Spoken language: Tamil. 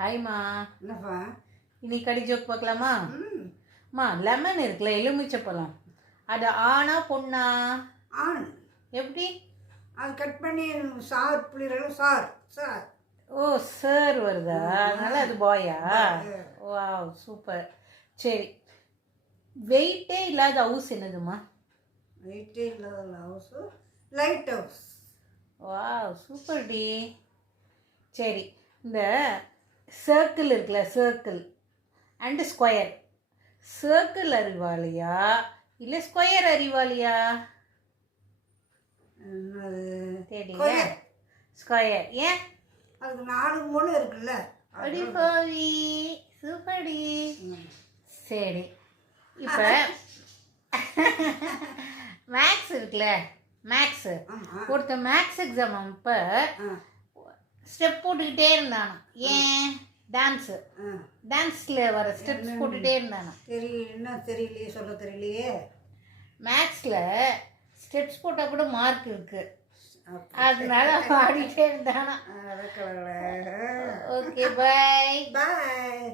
ஹாய்மா. என்னப்பா இன்னைக்கு கடி ஜோக் பார்க்கலாமா? ம் மா, லெமன் இருக்குல்ல, எலுமிச்சை பழம், அது ஆனா பொண்ணா? ஆண். எப்படி? அது கட் பண்ணி சார் புளிரெல்லாம் சார் சார் ஓ, சார் வருதா? அதனால அது பாயா? Boy. Wow, super. சரி, வெயிட்டே இல்லாத ஹவுஸ் என்னதுமா? வெயிட்டே இல்லாத house light house. Wow, super டி. சரி, இந்த சர்க்கிள் இருக்குல்ல, சர்க்கிள் அண்டு ஸ்கொயர், சர்க்கிள் அறிவாளியா இல்லை ஸ்கொயர் அறிவாளியா? என்னது தெரியல. Square. ஸ்கொயர். ஏன்? அதுக்கு 4 மூணு இருக்குல்ல. அடி போவி, சூப்பர்டி. சரி, இப்போ மேக்ஸ் இருக்குல்ல, மேக்ஸு, ஆமா. ஒருத்தன் மேக்ஸ் எக்ஸாம் அப்போ ஸ்டெப் போட்டுக்கிட்டே இருந்தானா. ஏன்? டான்ஸு, டான்ஸில் வர ஸ்டெப்ஸ் போட்டுகிட்டே இருந்தானா. என்ன தெரியலையே, சொல்ல தெரியலையே. மேக்ஸில் ஸ்டெப்ஸ் போட்டால் கூட மார்க் இருக்கு, அதனால பாடிட்டே இருந்தானா. அடக்கடவுளே. Okay, bye. பாய்.